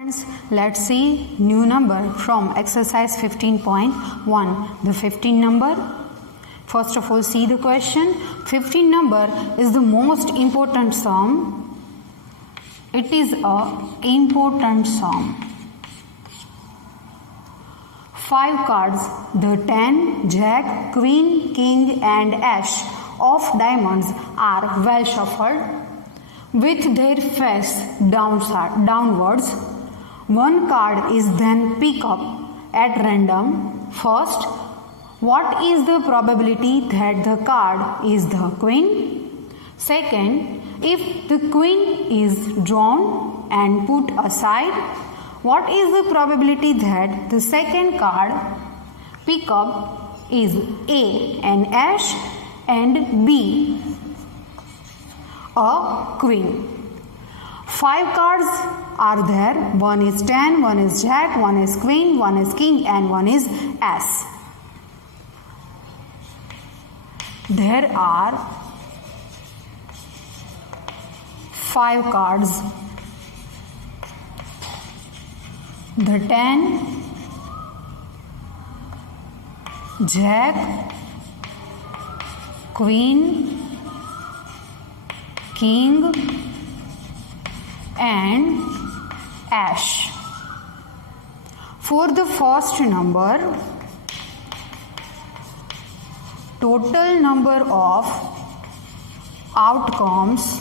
Friends, let's see new number from exercise 15.1. The 15 number. First of all, see the question. 15 number is the most important sum. It is a important sum. 5 cards, the 10, Jack, Queen, King and Ace of diamonds are well shuffled with their face downwards. One card is then picked up at random. First, what is the probability that the card is the queen? Second, if the queen is drawn and put aside, what is the probability that the second card pick up is A, an ace, and B, a queen? 5 cards are there. One is 10, one is Jack, one is Queen, one is King and one is Ace. There are 5 cards. The 10, Jack, Queen, King and Ace. For the first number, total number of outcomes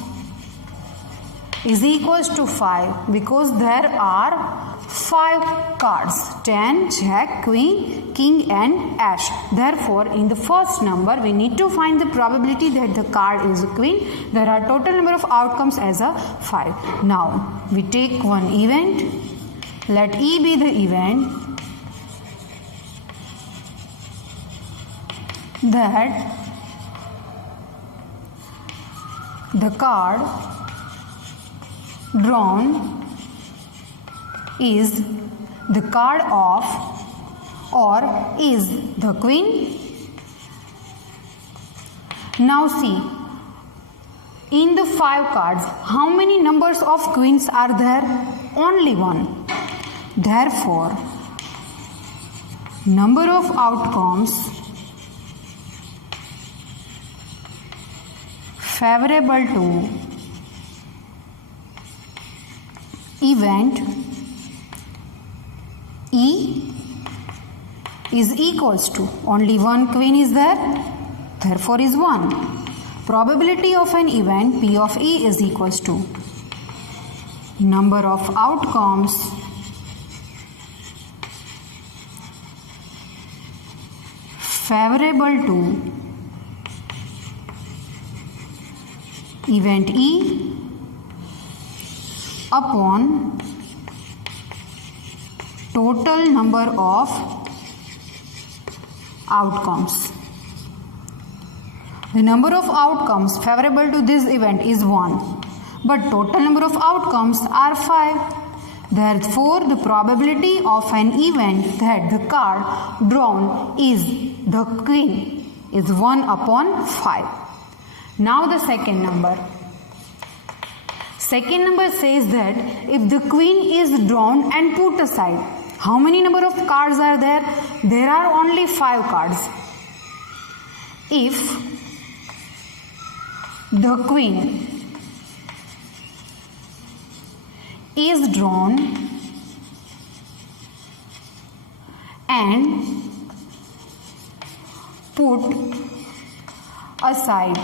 is equals to 5 because there are 5 cards, 10, Jack, Queen, King and Ace. Therefore, in the first number, we need to find the probability that the card is a queen. There are total number of outcomes as a 5. Now, we take one event. Let E be the event that the card drawn is the card of or is the queen. Now see, in the 5 cards, how many numbers of queens are there? Only one. Therefore, number of outcomes favorable to event E is equals to, only one queen is there, therefore is 1. Probability of an event P of E is equals to number of outcomes favorable to event E upon total number of outcomes. The number of outcomes favorable to this event is 1, but total number of outcomes are 5. Therefore, the probability of an event that the card drawn is the queen is 1 upon 5. Now the second number. Second number says that if the queen is drawn and put aside, how many number of cards are there? There are only 5 cards. If the queen is drawn and put aside,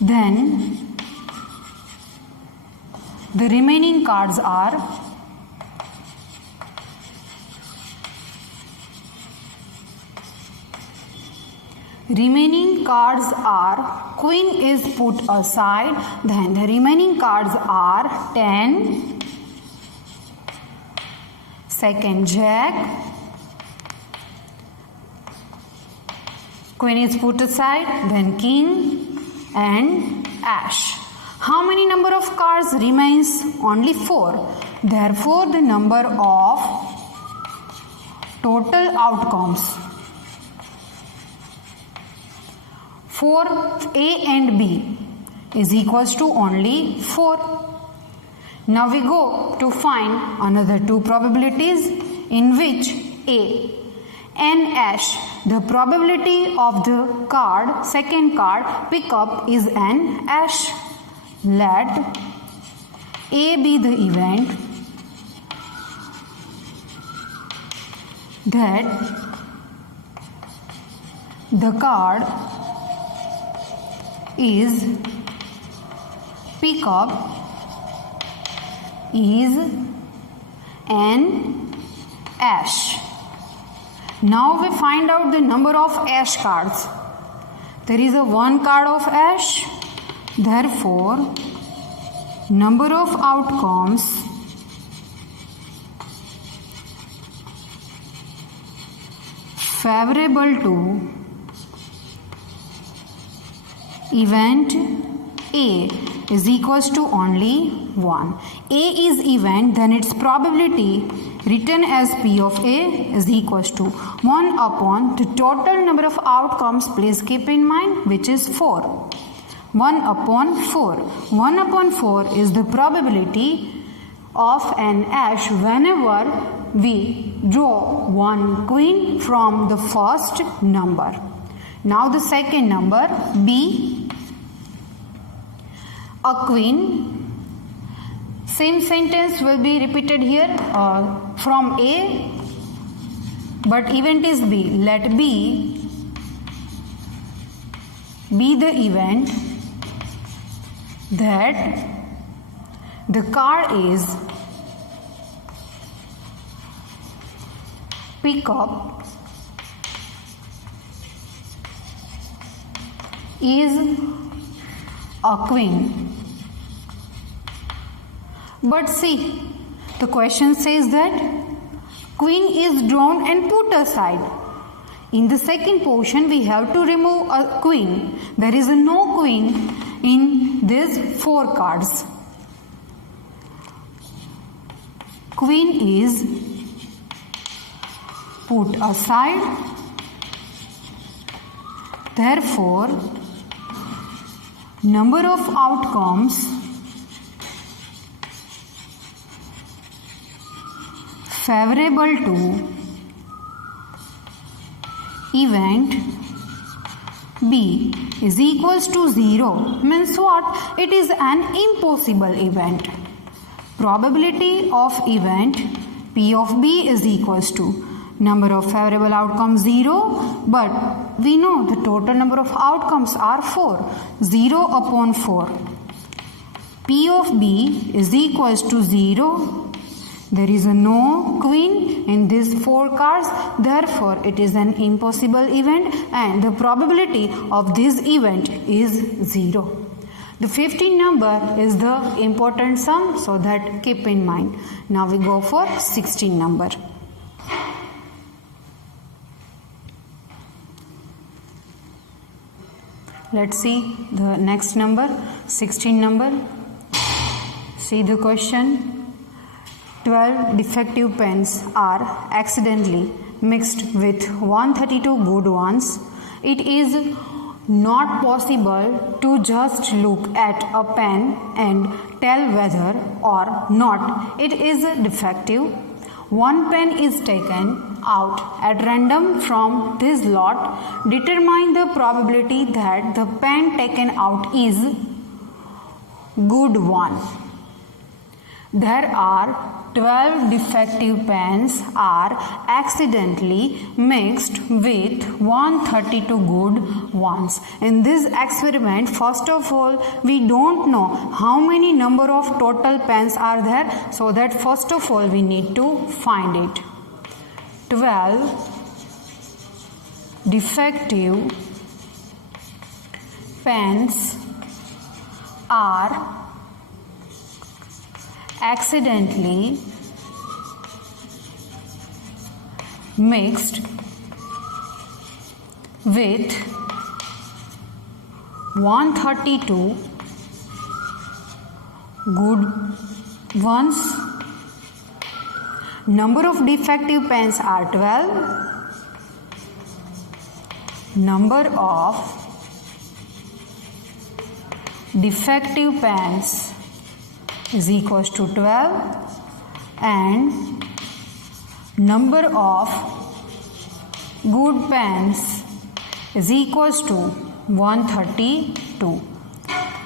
then the remaining cards are queen is put aside, then the remaining cards are 10, second Jack, queen is put aside, then King and Ace. How many number of cards remains? Only 4. Therefore, the number of total outcomes for A and B is equals to only 4. Now we go to find another two probabilities in which A. N ash, the probability of the card, second card pickup is an ash. Let A be the event that the card is pickup is an ash. Now we find out the number of ash cards. There is a one card of ash. Therefore, number of outcomes favorable to event A is equals to only 1. A is event, then its probability written as P of A is equals to 1 upon the total number of outcomes, please keep in mind, which is 4. 1 upon 4. 1 upon 4 is the probability of an ash whenever we draw one queen from the first number. Now the second number, B, a queen. Same sentence will be repeated here from A, but event is B. Let B be the event that the card is pickup is a queen. But see, the question says that queen is drawn and put aside. In the second portion, we have to remove a queen. There is no queen in these 4 cards. Queen is put aside. Therefore, number of outcomes favorable to event B is equals to 0. Means what? It is an impossible event. Probability of event P of B is equals to number of favorable outcomes 0, but we know the total number of outcomes are 4. 0 upon 4. P of B is equals to 0. There is no queen in these 4 cards, therefore it is an impossible event and the probability of this event is 0. The 15 number is the important sum, so that keep in mind. Now we go for 16 number. Let's see the next number, 16 number. See the question. 12 defective pens are accidentally mixed with 132 good ones. It is not possible to just look at a pen and tell whether or not it is defective. One pen is taken out at random from this lot. Determine the probability that the pen taken out is good one. There are 12 defective pens are accidentally mixed with 132 good ones. In this experiment, first of all, we don't know how many number of total pens are there, so that first of all we need to find it. 12 defective pens are accidentally mixed with 132 good ones. Number of defective pens are 12. Number of defective pens is equals to 12 and number of good pens is equals to 132.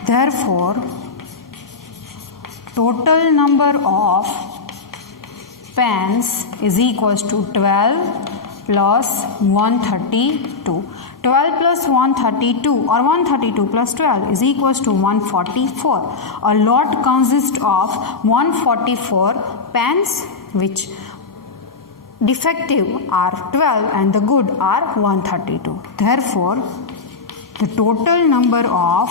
Therefore, total number of pens is equals to 12 plus 132. 12 plus 132 or 132 plus 12 is equals to 144. A lot consists of 144 pens, which defective are 12 and the good are 132. Therefore, the total number of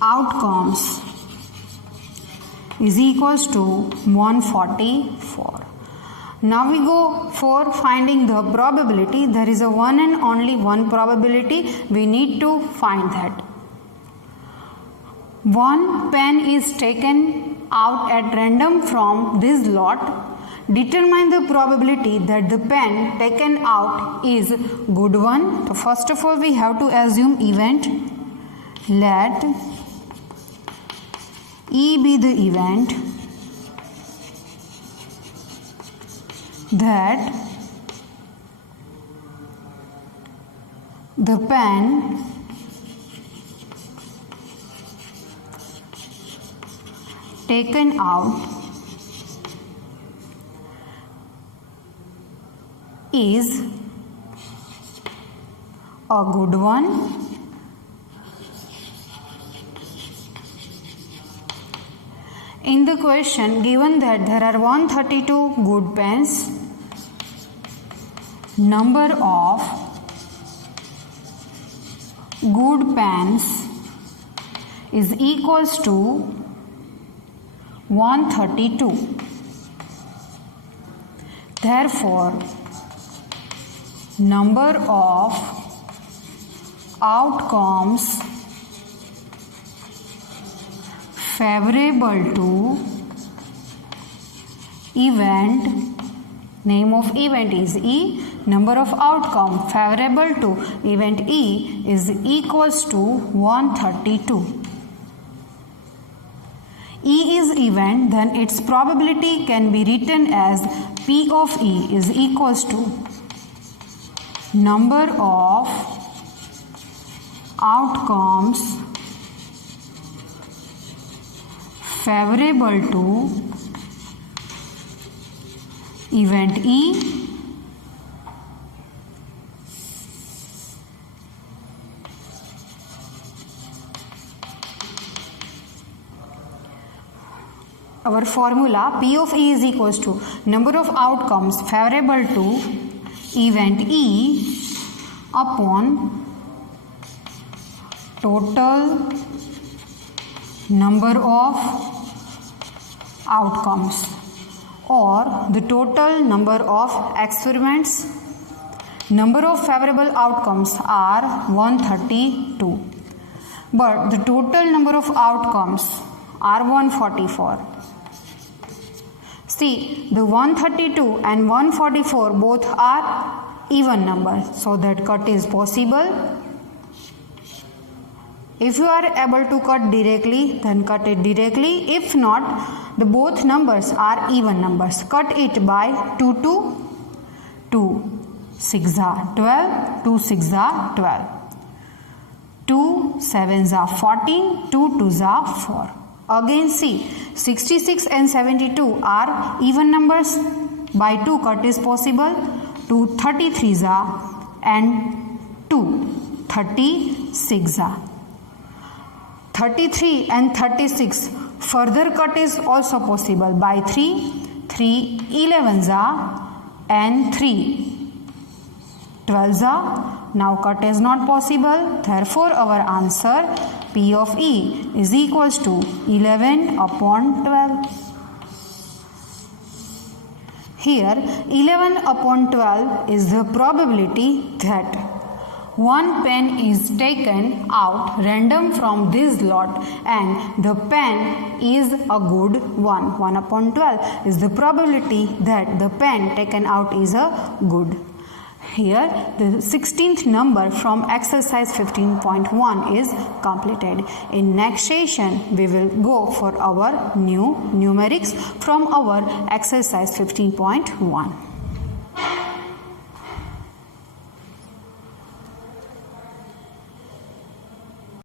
outcomes is equals to 144. Now we go for finding the probability. There is a one and only one probability. We need to find that. One pen is taken out at random from this lot. Determine the probability that the pen taken out is good one. So first of all, we have to assume event. Let E be the event that the pen taken out is a good one. In the question given that there are 132 good pens, number of good pens is equals to 132. Therefore, number of outcomes favorable to event, name of event is E, number of outcome favorable to event E is equals to 132. E is event, then its probability can be written as P of E is equals to number of outcomes favorable to event E our formula P of E is equals to number of outcomes favorable to event E upon total number of outcomes or the total number of experiments. Number of favorable outcomes are 132, but the total number of outcomes are 144. See, the 132 and 144 both are even numbers, so that cut is possible. If you are able to cut directly, then cut it directly. If not, the both numbers are even numbers. Cut it by 2 to 2. 6 are 12, 2 6 are 12. 2 7s are 14, 2 2s are 4. Again see, 66 and 72 are even numbers. By 2 cut is possible. 2 33s are and 2 36 are. 33 and 36 further cut is also possible. By 3 11s are and 3 12s are. Now cut is not possible. Therefore, our answer P of E is equals to 11 upon 12. Here 11 upon 12 is the probability that one pen is taken out random from this lot and the pen is a good one. 1 upon 12 is the probability that the pen taken out is a good. Here the 16th number from exercise 15.1 is completed. In next session we will go for our new numerics from our exercise 15.1.